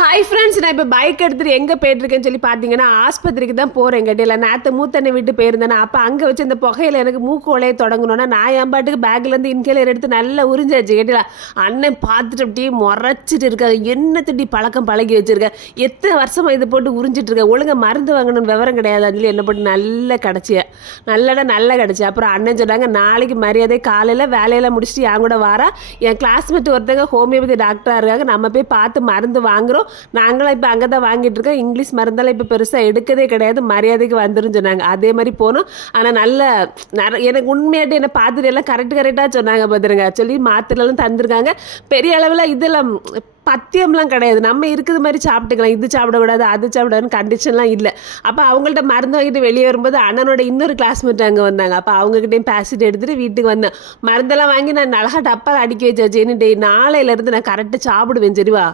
Hi friends, நான் இப்போ bike எடுத்துகிட்டு எங்கே போயிட்டுருக்கேன்னு சொல்லி பார்த்தீங்கன்னா ஆஸ்பத்திரிக்கு தான் போகிறேன். கட்டியில் நேற்று மூத்தண்ணை விட்டு போயிருந்தேன். அப்போ அங்கே வச்சு இந்த புகையில் எனக்கு மூக்கு ஒலைய தொடங்கணுன்னா நான் என் பாட்டுக்கு பேக்லேருந்து இன்கேலர் எடுத்து நல்லா உறிஞ்சாச்சு. கட்டியில் அண்ணன் பார்த்துட்டு அப்படியே முறைச்சிட்டு இருக்காங்க. என்ன திட்டி பழக்கம் பழகி வச்சுருக்கேன், எத்தனை வருஷமாக இதை போட்டு உறிஞ்சிட்டு இருக்கேன், ஒழுங்காக மருந்து வாங்கணும்னு விவரம் கிடையாது. அதுலேயும் என்ன போட்டு நல்லா கிடச்சிய நல்லா கிடச்சி. அப்புறம் அண்ணன் சொன்னாங்க நாளைக்கு மரியாதை காலையில் வேலையெல்லாம் முடிச்சுட்டு என் கூட வாரா, என் கிளாஸ்மேட் ஒருத்தங்க ஹோமியோபதி டாக்டராக இருக்காங்க, நம்ம போய் பார்த்து மருந்து வாங்குகிறோம், நாங்களும் இப்போ அங்கே தான் வாங்கிட்டு இருக்கோம், இங்கிலீஷ் மருந்தெல்லாம் இப்போ பெருசாக எடுக்கதே கிடையாது, மரியாதைக்கு வந்துருன்னு சொன்னாங்க. அதே மாதிரி போனோம். ஆனால் நல்ல எனக்கு உண்மையாட்டு என்னை பார்த்துட்டு எல்லாம் கரெக்டாக சொன்னாங்க. பார்த்துருங்க சொல்லி மாத்திரைலாம் தந்துருக்காங்க. பெரிய அளவில் இதெல்லாம் பத்தியம்லாம் கிடையாது, நம்ம இருக்குது மாதிரி சாப்பிட்டுக்கலாம், இது சாப்பிடக்கூடாது அது சாப்பிடாதுன்னு கண்டிஷன்லாம் இல்லை. அப்போ அவங்கள்ட்ட மருந்து வாங்கிட்டு வெளியே வரும்போது அண்ணனோட இன்னொரு கிளாஸ்மேட் அங்கே வந்தாங்க. அப்போ அவங்ககிட்டையும் பேசிட்டு எடுத்துகிட்டு வீட்டுக்கு வந்தேன். மருந்தெல்லாம் வாங்கி நான் அழகாக டப்பா அடுக்கி வச்சாச்சு. நாளையிலேருந்து நான் கரெக்டாக சாப்பிடுவேன். சரிவா?